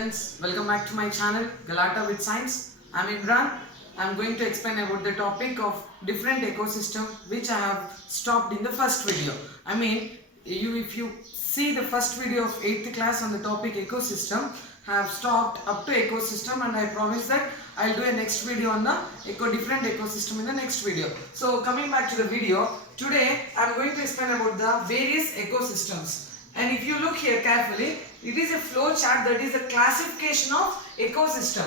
Friends, welcome back to my channel Galata with Science. I'm Imran. I'm going to explain about the topic of different ecosystem which I have stopped in the first video. If you see the first video of 8th class on the topic ecosystem, I have stopped up to ecosystem and I promise that I'll do a next video on the different ecosystem in the next video. So coming back to the video, today I'm going to explain about the various ecosystems. And if you look here carefully, it is a flow chart that is a classification of ecosystem.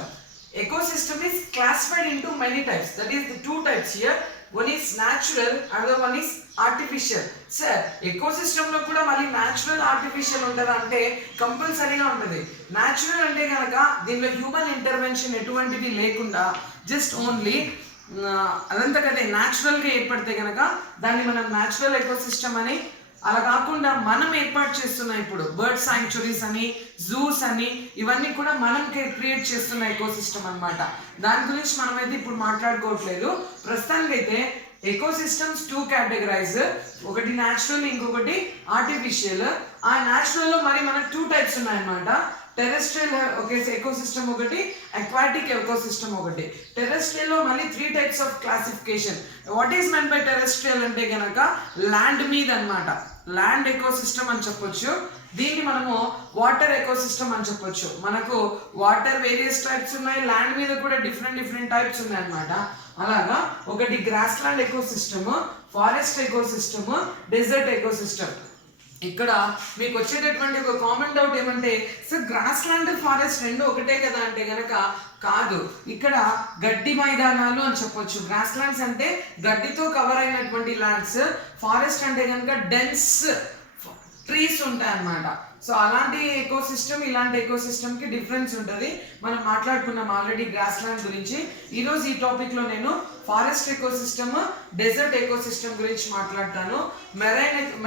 Ecosystem is classified into many types. That is the two types here. One is natural, another one is artificial. Sir, ecosystem lo kuda mali natural artificial untada ante compulsory ga untadi. Natural ante ganaka deenlo human intervention etuvantivi lekunda just only అదంతా కదే natural గా ఏర్పడితే గనక దాన్ని మనం natural ecosystem అని, అలా కాకుండా మనం ఏర్పాటు చేస్తున్నాం ఇప్పుడు బర్డ్ సాంక్చురీస్ అని, జూస్ అని, ఇవన్నీ కూడా మనం క్రియేట్ చేస్తున్న ఎకోసిస్టమ్ అన్నమాట. దాని గురించి మనమైతే ఇప్పుడు మాట్లాడుకోవట్లేదు. ప్రస్తుతానికైతే ఎకోసిస్టమ్స్ టూ కేటగరైజ్, ఒకటి న్యాచురల్, ఇంకొకటి ఆర్టిఫిషియల్. ఆ న్యాచురల్ లో మరి మనకు టూ టైప్స్ ఉన్నాయన్నమాట. టెరెస్ట్రియల్ ఎకోసిస్టమ్ ఒకటి, అక్వాటిక్ ఎకోసిస్టమ్ ఒకటి. టెరెస్ట్రియల్ లో మళ్ళీ three types of classification. What is men by terrestrial అంటే కనుక ల్యాండ్ మీద అన్నమాట. ల్యాండ్ ఎకోసిస్టమ్ అని చెప్పొచ్చు. దీన్ని మనము వాటర్ ఎకోసిస్టమ్ అని చెప్పొచ్చు. మనకు వాటర్ వేరియస్ టైప్స్ ఉన్నాయి, ల్యాండ్ మీద కూడా డిఫరెంట్ టైప్స్ ఉన్నాయి అన్నమాట. అలాగా ఒకటి grass land ecosystem, forest ecosystem, desert ecosystem. ఇక్కడ మీకు వచ్చేటటువంటి ఒక కామన్ డౌట్ ఏమంటే, సార్ గ్రాస్ ల్యాండ్ ఫారెస్ట్ రెండు ఒకటే కదా అంటే గనక కాదు. ఇక్కడ గడ్డి మైదానాలు అని చెప్పొచ్చు. గ్రాస్ ల్యాండ్స్ అంటే గడ్డితో కవర్ అయినటువంటి ల్యాండ్స్, ఫారెస్ట్ అంటే కనుక డెన్స్ ట్రీస్ ఉంటాయి అన్నమాట. సో అలాంటి ఎకోసిస్టమ్, ఇలాంటి ఎకోసిస్టమ్ కి డిఫరెన్స్ ఉంటుంది. మనం మాట్లాడుకున్నాం ఆల్రెడీ గ్రాస్ ల్యాండ్ గురించి. ఈరోజు ఈ టాపిక్ లో నేను ఫారెస్ట్ ఎకోసిస్టమ్, డెజర్ట్ ఎకోసిస్టమ్ గురించి మాట్లాడతాను.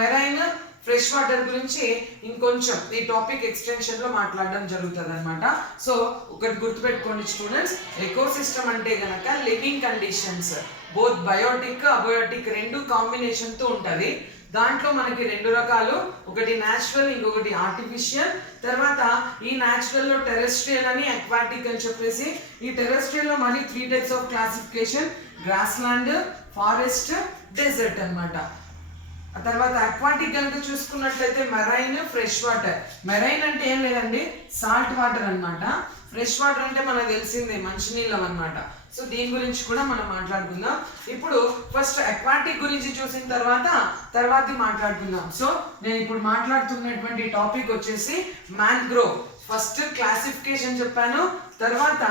మెరైన్ ఫ్రెష్ వాటర్ గురించి ఇంకొంచెం ఈ టాపిక్ ఎక్స్టెన్షన్ లో మాట్లాడడం జరుగుతుంది అనమాట. సో ఒకటి గుర్తుపెట్టుకోండి స్టూడెంట్స్, ఎకోసిస్టమ్ అంటే గనక living conditions, both biotic abiotic రెండు కాంబినేషన్ తో ఉంటది. దాంట్లో మనకి రెండు రకాలు, ఒకటి న్యాచురల్, ఇంకొకటి ఆర్టిఫిషియల్. తర్వాత ఈ న్యాచురల్ లో టెరెస్ట్రియల్ అని, అక్వాటిక్ అని చెప్పేసి, ఈ టెరెస్ట్రియల్ లో మళ్ళీ three types of classification, grass land, forest, desert అన్నమాట. ఆ తర్వాత అక్వాటిక్ కనుక చూసుకున్నట్లయితే మెరైన్, ఫ్రెష్ వాటర్. మెరైన్ అంటే ఏం లేదండి, సాల్ట్ వాటర్ అన్నమాట. ఫ్రెష్ వాటర్ అంటే మనకు తెలిసిందే మంచినీళ్ళం అన్నమాట. సో దీని గురించి కూడా మనం మాట్లాడుకుందాం. ఇప్పుడు ఫస్ట్ అక్వాటిక్ గురించి చూసిన తర్వాత మాట్లాడుకుందాం. సో నేను ఇప్పుడు మాట్లాడుతున్నటువంటి టాపిక్ వచ్చేసి మ్యాంగ్రోవ్. ఫస్ట్ క్లాసిఫికేషన్ చెప్పాను, తర్వాత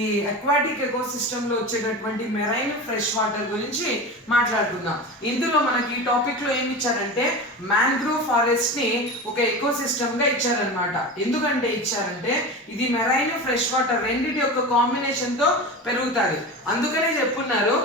ఈ అక్వాటిక్ ఎకోసిస్టమ్ లో వచ్చేటటువంటి మెరైన్, ఫ్రెష్ వాటర్ గురించి మాట్లాడుకుందాం. ఇందులో మనకి ఈ టాపిక్ లో ఏమి ఇచ్చారంటే మ్యాంగ్రోవ్ ఫారెస్ట్ ని ఒక ఎకోసిస్టమ్ గా ఇచ్చారనమాట. ఎందుకంటే ఇచ్చారంటే ఇది మెరైన్, ఫ్రెష్ వాటర్ రెండింటి యొక్క కాంబినేషన్ తో పెరుగుతుంది. అందుకనే చెప్పున్నారు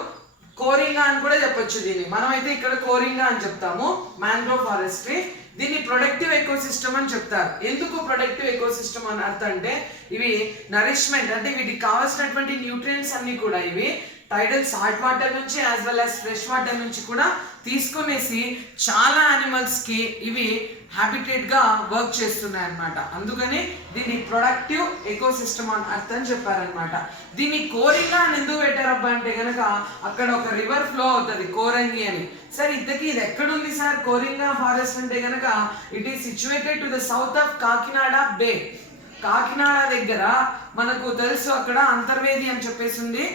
కోరింగా అని కూడా చెప్పొచ్చు. దీన్ని మనమైతే ఇక్కడ కోరింగా అని చెప్తాము మ్యాంగ్రోవ్ ఫారెస్ట్ ని. దీన్ని ప్రొడక్టివ్ ఎకోసిస్టమ్ అని చెప్తారు. ఎందుకు ప్రొడక్టివ్ ఎకోసిస్టమ్ అని అర్థం అంటే ఇవి నరిష్మెంట్ అంటే వీటికి కావాల్సినటువంటి న్యూట్రియంట్స్ అన్ని కూడా ఇవి టైడల్ సాల్ట్ వాటర్ నుంచి as well as fresh water నుంచి కూడా తీసుకునేసి చాలా యానిమల్స్ కి ఇవి హ్యాబిటేట్ గా వర్క్ చేస్తున్నాయి అన్నమాట. అందుకని దీన్ని ప్రొడక్టివ్ ఎకోసిస్టమ్ అని అర్థం చెప్పారనమాట. దీన్ని కోరింగా అని ఎందుకు పెట్టారబ్బా అంటే కనుక అక్కడ ఒక రివర్ ఫ్లో అవుతుంది కోరంగి అని. సార్ ఇంతకీ ఇది ఎక్కడుంది సార్ కోరింగా ఫారెస్ట్ అంటే కనుక it is situated to the south of Kakinada bay. Kakinada దగ్గర మనకు తెలుసు అక్కడ అంతర్వేది అని చెప్పేసి ఉంది.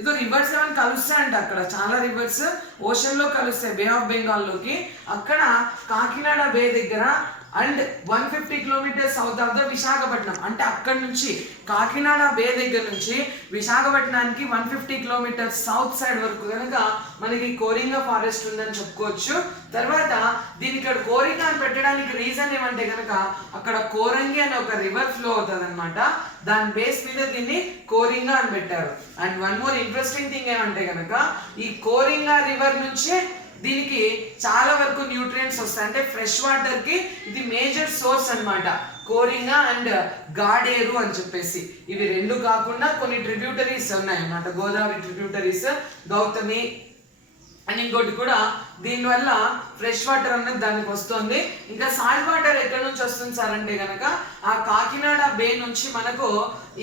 ఇదో రివర్స్ ఏమైనా కలుస్తాయంట, అక్కడ చాలా రివర్స్ ఓషన్ లో కలుస్తాయి బే ఆఫ్ బెంగాల్ లోకి. అక్కడ కాకినాడ బే దగ్గర and 150 kilometres south of the Visakhapatnam. అంటే అక్కడ నుంచి కాకినాడ బే దగ్గర నుంచి విశాఖపట్నానికి 150 కిలోమీటర్స్ సౌత్ సైడ్ వరకు కనుక మనకి కోరింగా ఫారెస్ట్ ఉందని చెప్పుకోవచ్చు. తర్వాత దీని ఇక్కడ కోరింగా అని పెట్టడానికి రీజన్ ఏమంటే కనుక అక్కడ కోరంగి అనే ఒక రివర్ ఫ్లో అవుతుంది అనమాట. దాని బేస్ మీద దీన్ని కోరింగా అని పెట్టారు. And one more interesting thing ఏమంటే కనుక ఈ కోరింగా రివర్ నుంచి దీనికి చాలా వరకు న్యూట్రియంట్స్ వస్తాయి. అంటే ఫ్రెష్ వాటర్ కి ఇది మేజర్ సోర్స్ అన్నమాట, కోరింగా అండ్ గాడేరు అని చెప్పేసి. ఇవి రెండు కాకుండా కొన్ని ట్రిబ్యూటరీస్ ఉన్నాయి అన్నమాట, గోదావరి ట్రిబ్యూటరీస్, గౌతమి అండ్ ఇంకోటి కూడా దీనివల్ల ఫ్రెష్ వాటర్ అనేది దానికి వస్తుంది. ఇంకా సాల్ట్ వాటర్ ఎక్కడి నుంచి వస్తుంది సార్ అంటే కనుక ఆ కాకినాడ బే నుంచి మనకు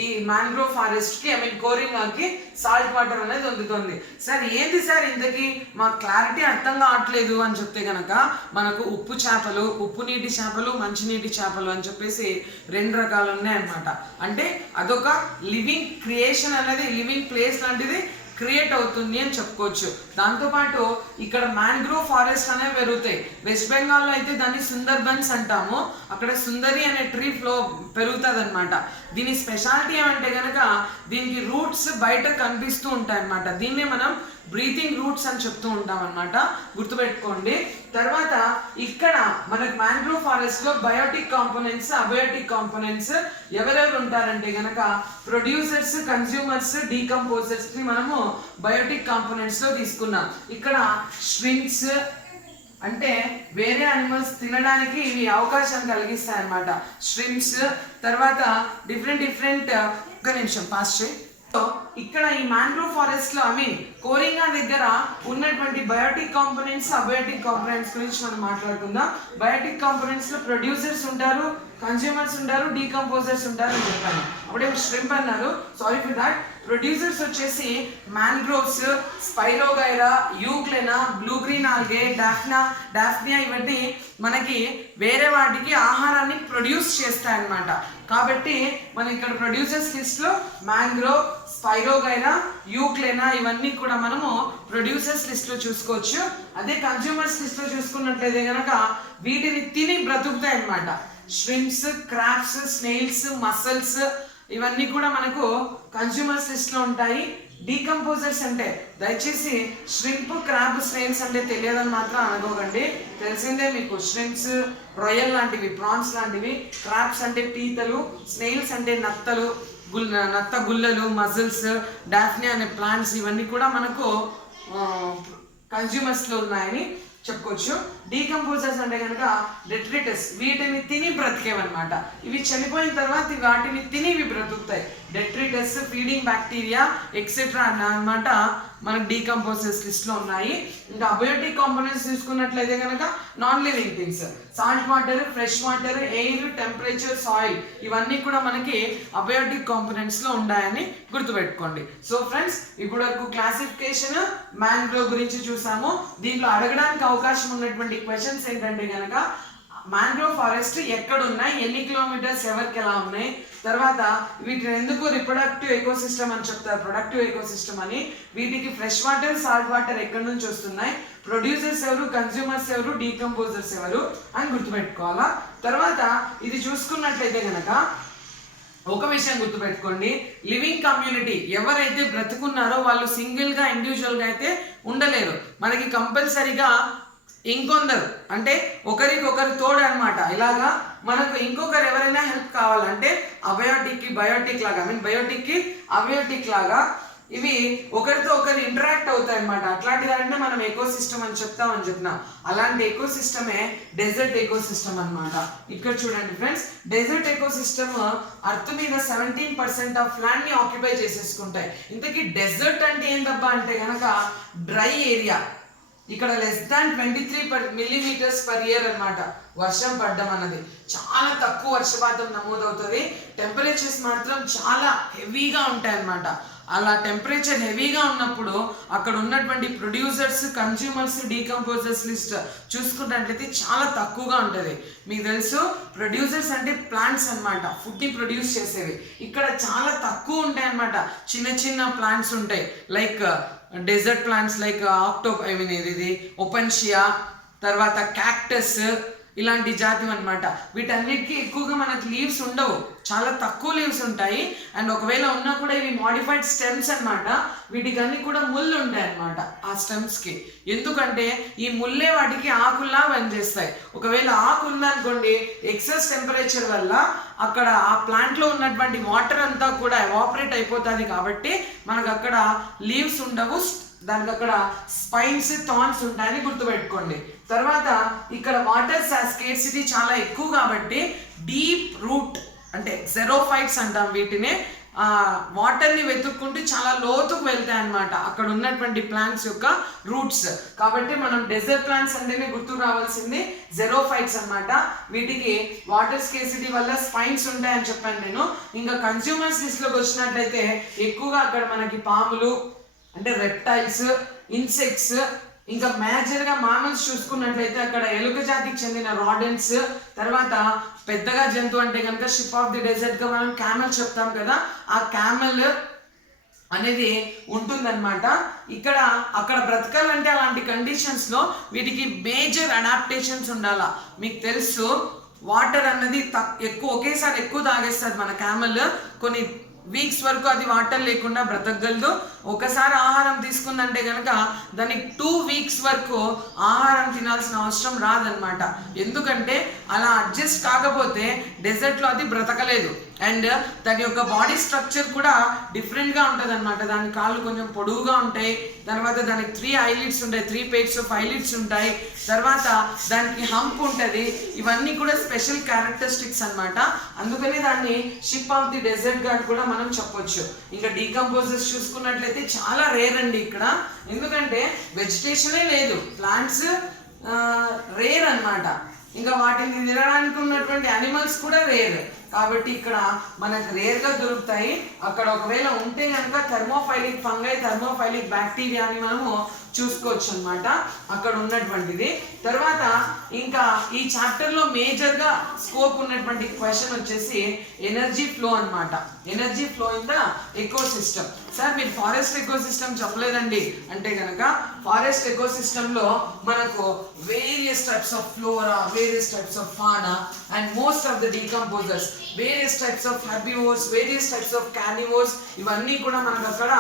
ఈ మ్యాంగ్రోవ్ ఫారెస్ట్ కి కోరింగాకి సాల్ట్ వాటర్ అనేది అందుతుంది. సార్ ఏంది సార్ ఇంతకీ మాకు క్లారిటీ అర్థం కావట్లేదు అని చెప్తే గనక మనకు ఉప్పు చేపలు, ఉప్పు నీటి చేపలు, మంచినీటి చేపలు అని చెప్పేసి 2 రకాలు ఉన్నాయి అన్నమాట. అంటే అదొక లివింగ్ క్రియేషన్ అనేది, లివింగ్ ప్లేస్ లాంటిది క్రియేట్ అవుతుంది అని చెప్పుకోవచ్చు. దాంతోపాటు ఇక్కడ మ్యాంగ్రోవ్ ఫారెస్ట్ అనేవి పెరుగుతాయి. వెస్ట్ బెంగాల్లో అయితే దాన్ని సుందర్బన్స్ అంటాము. అక్కడ సుందరి అనే ట్రీ ఫ్లో పెరుగుతుంది అనమాట. దీని స్పెషాలిటీ ఏమంటే కనుక దీనికి రూట్స్ బయట కనిపిస్తూ ఉంటాయి అన్నమాట. దీన్నే మనం బ్రీతింగ్ రూట్స్ అని చెప్తూ ఉంటాం అన్నమాట, గుర్తుపెట్టుకోండి. తర్వాత ఇక్కడ మనకు మ్యాంగ్రోవ్ ఫారెస్ట్ లో బయోటిక్ కాంపోనెంట్స్, అబయోటిక్ కాంపోనెంట్స్ ఎవరెవరు ఉంటారంటే గనక ప్రొడ్యూసర్స్, కన్స్యూమర్స్, డీకంపోజర్స్ ని మనము బయోటిక్ కాంపోనెంట్స్ లో తీసుకున్నాం. ఇక్కడ ష్రింప్స్ అంటే వేరే యానిమల్స్ తినడానికి ఇవి అవకాశం కలిగిస్తాయి అన్నమాట. ష్రింప్స్ తర్వాత డిఫరెంట్ ఒక నిమిషం పాస్ చేయి. ఇక్కడ ఈ మ్యాంగ్రోవ్ ఫారెస్ట్ లో కోరింగా దగ్గర ఉన్నటువంటి బయోటిక్ కాంపోనెంట్స్, అబయోటిక్ కాంపోనెంట్స్ గురించి మనం మాట్లాడుకుందాం. బయోటిక్ కాంపోనెంట్స్ లో ప్రొడ్యూసర్స్ ఉంటారు, కన్స్యూమర్స్ ఉంటారు, డీకంపోజర్స్ ఉంటారు అని చెప్పాను. అప్పుడే ష్రింప్ అన్నారు, సారీ ఫర్ దాట్. ప్రొడ్యూసర్స్ వచ్చేసి mangroves, spirogyra, euglena, blue green algae, daphnia ఇవన్నీ మనకి వేరే వాటికి ఆహారాన్ని ప్రొడ్యూస్ చేస్తాయి అన్నమాట. కాబట్టి మన ఇక్కడ ప్రొడ్యూసర్స్ లిస్ట్ లో మ్యాంగ్రోవ్, స్పైరోగైరా, యూగ్లెనా ఇవన్నీ కూడా మనము ప్రొడ్యూసర్స్ లిస్ట్ లో చూసుకోవచ్చు. అదే కన్స్యూమర్స్ లిస్ట్ లో చూసుకున్నట్లయితే కనుక వీటిని తిని బ్రతుకుతాయి అన్నమాట. ష్రింప్స్, క్రాబ్స్, స్నేల్స్, మసల్స్ ఇవన్నీ కూడా మనకు కన్స్యూమర్స్ లిస్ట్ లో ఉంటాయి. డీకంపోజర్స్ అంటే దయచేసి ష్రింప్, క్రాబ్, స్నేల్స్ అంటే తెలియదని మాత్రం అనుకోకండి, తెలిసిందే మీకు. ష్రింప్స్ రొయ్యల్ లాంటివి, ప్రాన్స్ లాంటివి. క్రాబ్స్ అంటే పీతలు, స్నేల్స్ అంటే నత్తలు, నత్త గుల్లలు, మజిల్స్, డాఫ్నియా అనే ప్లాంట్స్ ఇవన్నీ కూడా మనకు కన్స్యూమర్స్ లో ఉన్నాయని చెప్పుకోవచ్చు. డీకంపోజర్స్ అంటే కనుక డెట్రిటస్, వీటిని తిని బ్రతికేవన్నమాట. ఇవి చనిపోయిన తర్వాత వాటిని తిని ఇవి బ్రతుకుతాయి. డెట్రిటస్, ఫీడింగ్ బ్యాక్టీరియా ఎక్సెట్రా అన్నమాట మనకు డీకంపోజర్స్ లిస్ట్ లో ఉన్నాయి. ఇంకా అబయోటిక్ కాంపోనెంట్స్ తీసుకున్నట్లయితే కనుక non living things, salt water, fresh water, air, temperature, soil ఇవన్నీ కూడా మనకి అబయోటిక్ కాంపోనెంట్స్ లో ఉన్నాయని గుర్తుపెట్టుకోండి. సో ఫ్రెండ్స్, ఇప్పుడు వరకు క్లాసిఫికేషన్ మ్యాంగ్రోవ్ గురించి చూసాము. దీంట్లో అడగడానికి అవకాశం ఉన్నటువంటి క్వశ్చన్స్ ఏంటంటే కనుక మ్యాంగ్రోవ్ ఫారెస్ట్ ఎక్కడ ఉన్నాయి, ఎన్ని కిలోమీటర్స్ ఎవరికి ఎలా ఉన్నాయి, తర్వాత వీటిని ఎందుకు రిప్రొడక్టివ్ ఎకోసిస్టమ్ అని చెప్తారు, ప్రొడక్టివ్ ఎకోసిస్టమ్ అని, వీటికి ఫ్రెష్ వాటర్, సాల్ట్ వాటర్ ఎక్కడి నుంచి వస్తున్నాయి, ప్రొడ్యూసర్స్ ఎవరు, కన్స్యూమర్స్ ఎవరు, డీకంపోజర్స్ ఎవరు అని గుర్తుపెట్టుకోవాలా. తర్వాత ఇది చూసుకున్నట్లయితే కనుక ఒక విషయం గుర్తుపెట్టుకోండి, లివింగ్ కమ్యూనిటీ ఎవరైతే బ్రతుకున్నారో వాళ్ళు సింగిల్ గా ఇండివిజువల్ గా అయితే ఉండలేరు. మనకి కంపల్సరీగా ఇంకొందరు అంటే ఒకరికొకరు తోడు అనమాట. ఇలాగా మనకు ఇంకొకరు ఎవరైనా హెల్ప్ కావాలంటే అబయోటిక్ కి బయోటిక్ లాగా, బయోటిక్ కి అబయోటిక్ లాగా ఇవి ఒకరితో ఒకరు ఇంటరాక్ట్ అవుతాయి అన్నమాట. అట్లాంటి దాంట్లో మనం ఎకోసిస్టమ్ అని చెప్తామని చెప్పినాం. అలాంటి ఎకోసిస్టమే డెజర్ట్ ఎకోసిస్టమ్ అన్నమాట. ఇక్కడ చూడండి ఫ్రెండ్స్, డెజర్ట్ ఎకోసిస్టమ్ అర్త్ మీద 17% ఆఫ్ ల్యాండ్ ని ఆక్యుపై చేసేసుకుంటాయి. ఇంతకీ డెజర్ట్ అంటే ఏందబ్బా అంటే కనుక డ్రై ఏరియా. ఇక్కడ <23 millimeters per year అన్నమాట వర్షం పడ్డం అన్నది. చాలా తక్కువ వర్షపాతం నమోదవుతుంది. టెంపరేచర్స్ మాత్రం చాలా హెవీగా ఉంటాయి అన్నమాట. అలా టెంపరేచర్ హెవీగా ఉన్నప్పుడు అక్కడ ఉన్నటువంటి ప్రొడ్యూసర్స్, కన్స్యూమర్స్, డీకంపోజర్స్ లిస్ట్ చూసుకున్నట్లయితే చాలా తక్కువగా ఉంటుంది. మీకు తెలుసు ప్రొడ్యూసర్స్ అంటే ప్లాంట్స్ అన్నమాట, ఫుడ్ ని ప్రొడ్యూస్ చేసేవి. ఇక్కడ చాలా తక్కువ ఉంటాయి అన్నమాట. చిన్న చిన్న ప్లాంట్స్ ఉంటాయి, లైక్ డెజర్ట్ ప్లాంట్స్ లైక్ ఇది ఓపెన్షియా, తర్వాత క్యాక్టస్ ఇలాంటి జాతి అన్నమాట. వీటన్నిటికీ ఎక్కువగా మనకు లీవ్స్ ఉండవు, చాలా తక్కువ లీవ్స్ ఉంటాయి. అండ్ ఒకవేళ ఉన్నా కూడా ఇవి మోడిఫైడ్ స్టెమ్స్ అన్నమాట. వీటికి అన్ని కూడా ముళ్ళు ఉంటాయి అన్నమాట ఆ స్టెమ్స్ కి. ఎందుకంటే ఈ ముళ్ళే వాటికి ఆకుల్లా పనిచేస్తాయి. ఒకవేళ ఆకు ఉందనుకోండి, ఎక్సెస్ టెంపరేచర్ వల్ల అక్కడ ఆ ప్లాంట్ లో ఉన్నటువంటి వాటర్ అంతా కూడా ఎవాపరేట్ అయిపోతుంది. కాబట్టి మనకు అక్కడ లీవ్స్ ఉండవు, దానికి అక్కడ స్పైన్స్, థార్న్స్ ఉంటాయని గుర్తుపెట్టుకోండి. తర్వాత ఇక్కడ వాటర్ స్కేర్సిటీ చాలా ఎక్కువ కాబట్టి డీప్ రూట్ అంటే జెరోఫైట్స్ అంటాం వీటిని, వాటర్ని వెతుక్కుంటూ చాలా లోతుకు వెళ్తాయి అన్నమాట అక్కడ ఉన్నటువంటి ప్లాంట్స్ యొక్క రూట్స్. కాబట్టి మనం డెజర్ట్ ప్లాంట్స్ అంటేనే గుర్తుకు రావాల్సింది జెరోఫైట్స్ అన్నమాట. వీటికి వాటర్ స్కేసిటీ వల్ల స్పైన్స్ ఉంటాయని చెప్పాను నేను. ఇంకా కన్స్యూమర్స్ లిస్ట్లోకి వచ్చినట్లయితే ఎక్కువగా అక్కడ మనకి పాములు అంటే రెప్టైల్స్, ఇన్సెక్ట్స్, ఇంకా మేజర్గా మామల్స్ చూసుకున్నట్లయితే అక్కడ ఎలుక జాతికి చెందిన రాడెంట్స్, తర్వాత పెద్దగా జంతువు అంటే కనుక షిప్ ఆఫ్ ది డెజర్ట్గా మనం క్యామెల్ చెప్తాం కదా, ఆ క్యామెల్ అనేది ఉంటుందన్నమాట. అక్కడ బ్రతకాలంటే అలాంటి కండిషన్స్లో వీటికి మేజర్ అడాప్టేషన్స్ ఉండాలా. మీకు తెలుసు వాటర్ అన్నది ఒకేసారి ఎక్కువ తాగేస్తుంది మన క్యామెల్. కొన్ని వీక్స్ వరకు అది వాటర్ లేకుండా బ్రతకగలదు. ఒకసారి ఆహారం తీసుకుందంటే కనుక దానికి 2 వీక్స్ వరకు ఆహారం తినాల్సిన అవసరం రాదనమాట. ఎందుకంటే అలా అడ్జస్ట్ కాకపోతే డెజర్ట్లో అది బ్రతకలేదు. అండ్ దాని యొక్క బాడీ స్ట్రక్చర్ కూడా డిఫరెంట్గా ఉంటుంది అనమాట. దాని కాళ్ళు కొంచెం పొడవుగా ఉంటాయి, తర్వాత దానికి 3 ఐలిడ్స్ ఉంటాయి, 3 pairs of eyelids ఉంటాయి, తర్వాత దానికి హంప్ ఉంటుంది. ఇవన్నీ కూడా స్పెషల్ క్యారెక్టరిస్టిక్స్ అనమాట. అందుకని దాన్ని షిప్ ఆఫ్ ది డెజర్ట్ గార్డ్ కూడా మనం చెప్పొచ్చు. ఇంకా డీకంపోజర్స్ చూసుకున్నట్లయితే చాలా రేర్ అండి ఇక్కడ. ఎందుకంటే వెజిటేషనే లేదు, ప్లాంట్స్ రేర్ అన్నమాట. ఇంకా వాటిని తినడానికి ఉన్నటువంటి యానిమల్స్ కూడా రేర్. కాబట్టి ఇక్కడ మనకు రేర్గా దొరుకుతాయి. అక్కడ ఒకవేళ ఉంటే కనుక థర్మోఫైలిక్ ఫంగై, థర్మోఫైలిక్ బ్యాక్టీరియాని మనము చూసుకోవచ్చు అనమాట అక్కడ ఉన్నటువంటిది. తర్వాత ఇంకా ఈ చాప్టర్లో మేజర్గా స్కోప్ ఉన్నటువంటి క్వశ్చన్ వచ్చేసి ఎనర్జీ ఫ్లో అనమాట. Energy flow in the ecosystem. Sir మీరు ఫారెస్ట్ ఎకోసిస్టమ్ చెప్పలేదండి అంటే కనుక ఫారెస్ట్ ఎకోసిస్టంలో మనకు various types of flora, various types of fauna and most of the decomposers, various types of herbivores, various types of carnivores, ఇవన్నీ కూడా మనకు అక్కడ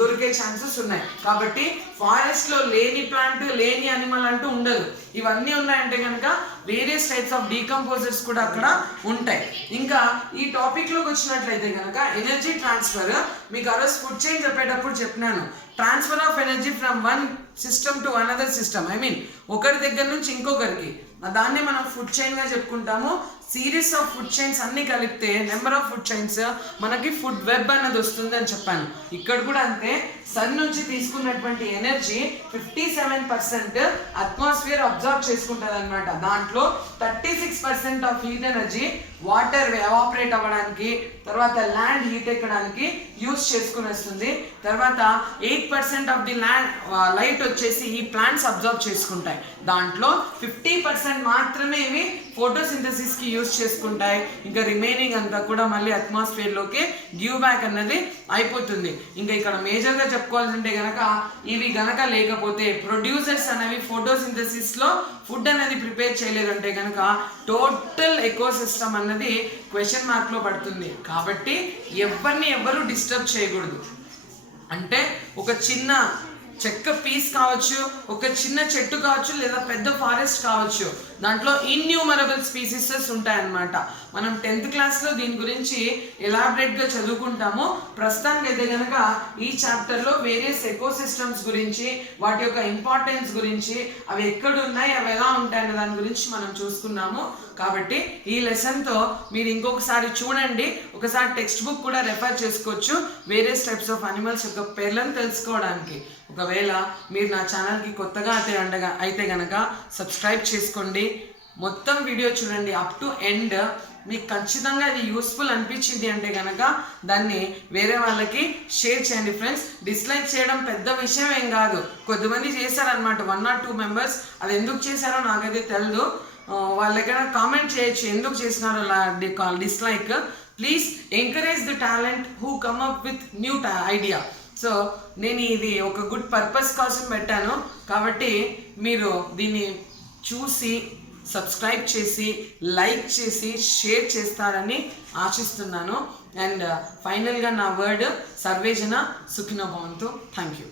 దొరికే ఛాన్సెస్ ఉన్నాయి. కాబట్టి ఫారెస్ట్లో లేని ప్లాంట్, లేని యానిమల్ అంటూ ఉండదు. ఇవన్నీ ఉన్నాయంటే కనుక వేరియస్ టైప్స్ ఆఫ్ డీకంపోజర్స్ కూడా అక్కడ ఉంటాయి. ఇంకా ఈ టాపిక్లోకి వచ్చినట్లయితే కనుక ఎనర్జీ ట్రాన్స్ఫర్, మీకు ఆ రోజు ఫుడ్ చైన్ చెప్పేటప్పుడు చెప్పినాను. Transfer of energy from one system to another system, ఒకరి దగ్గర నుంచి ఇంకొకరికి, దాన్ని మనం ఫుడ్ చైన్గా చెప్పుకుంటాము. సిరీస్ ఆఫ్ ఫుడ్ చైన్స్ అన్ని కలిపితే నెంబర్ ఆఫ్ ఫుడ్ చైన్స్ మనకి ఫుడ్ వెబ్ అన్నది వస్తుంది అని చెప్పాను. ఇక్కడ కూడా అంతే. సన్ నుంచి తీసుకున్నటువంటి ఎనర్జీ 57% అట్మాస్ఫియర్ అబ్జర్వ్ చేసుకుంటుంది అనమాట. దాంట్లో 36% of heat energy water evaporate అవ్వడానికి, తర్వాత ల్యాండ్ హీట్ ఎక్కడానికి యూస్ చేసుకుని వస్తుంది. తర్వాత 8% ఆఫ్ ది లైట్ వచ్చేసి ఈ ప్లాంట్స్ అబ్జర్వ్ చేసుకుంటాయి. దాంట్లో 50% మాత్రమే ఇవి ఫోటోసింథసిస్కి యూస్ చేసుకుంటాయి. ఇంకా రిమైనింగ్ అంతా కూడా మళ్ళీ అట్మాస్ఫియర్లోకి గివ్ బ్యాక్ అన్నది అయిపోతుంది. ఇంకా ఇక్కడ మేజర్గా చెప్పుకోవాలంటే కనుక ఇవి గనక లేకపోతే ప్రొడ్యూసర్స్ అనేవి ఫోటోసింథసిస్లో ఫుడ్ అనేది ప్రిపేర్ చేయలేదంటే కనుక టోటల్ ఎకోసిస్టమ్ అన్నది క్వశ్చన్ మార్క్లో పడుతుంది. కాబట్టి ఎవరు డిస్టర్బ్ చేయకూడదు. అంటే ఒక చిన్న చెక్క పీస్ కావచ్చు, ఒక చిన్న చెట్టు కావచ్చు, లేదా పెద్ద ఫారెస్ట్ కావచ్చు, దాంట్లో ఇన్యూమరబుల్ స్పీసీసెస్ ఉంటాయన్నమాట. మనం 10th క్లాస్లో దీని గురించి ఎలాబరేట్గా చదువుకుంటాము. ప్రస్తుతానికి అయితే కనుక ఈ చాప్టర్లో వేరియస్ ఎకోసిస్టమ్స్ గురించి, వాటి యొక్క ఇంపార్టెన్స్ గురించి, అవి ఎక్కడ ఉన్నాయి, అవి ఎలా ఉంటాయనే దాని గురించి మనం చూసుకున్నాము. కాబట్టి ఈ లెసన్తో మీరు ఇంకొకసారి చూడండి, ఒకసారి టెక్స్ట్ బుక్ కూడా రెఫర్ చేసుకోవచ్చు వేరియస్ టైప్స్ ఆఫ్ అనిమల్స్ యొక్క పేర్లను తెలుసుకోవడానికి. ఒకవేళ మీరు నా ఛానల్కి కొత్తగా అయితే కనుక సబ్స్క్రైబ్ చేసుకోండి. మొత్తం వీడియో చూడండి అప్ టు ఎండ్. మీకు ఖచ్చితంగా అది యూస్ఫుల్ అనిపించింది అంటే కనుక దాన్ని వేరే వాళ్ళకి షేర్ చేయండి ఫ్రెండ్స్. డిస్లైక్ చేయడం పెద్ద విషయం ఏం కాదు. కొద్దిమంది చేశారనమాట, 1 or 2 members. అది ఎందుకు చేశారో నాకైతే తెలియదు. వాళ్ళ దగ్గర కామెంట్ చేయొచ్చు ఎందుకు చేసినారో dislike. Please encourage the talent who come up with new idea. So నేను ఇది ఒక గుడ్ పర్పస్ కోసం పెట్టాను. కాబట్టి మీరు దీన్ని చూసి సబ్స్క్రైబ్ చేసి లైక్ చేసి షేర్ చేస్తారని ఆశిస్తున్నాను. అండ్ ఫైనల్గా నా వర్డ్ సర్వేజన సుఖినో భవంతు. Thank you.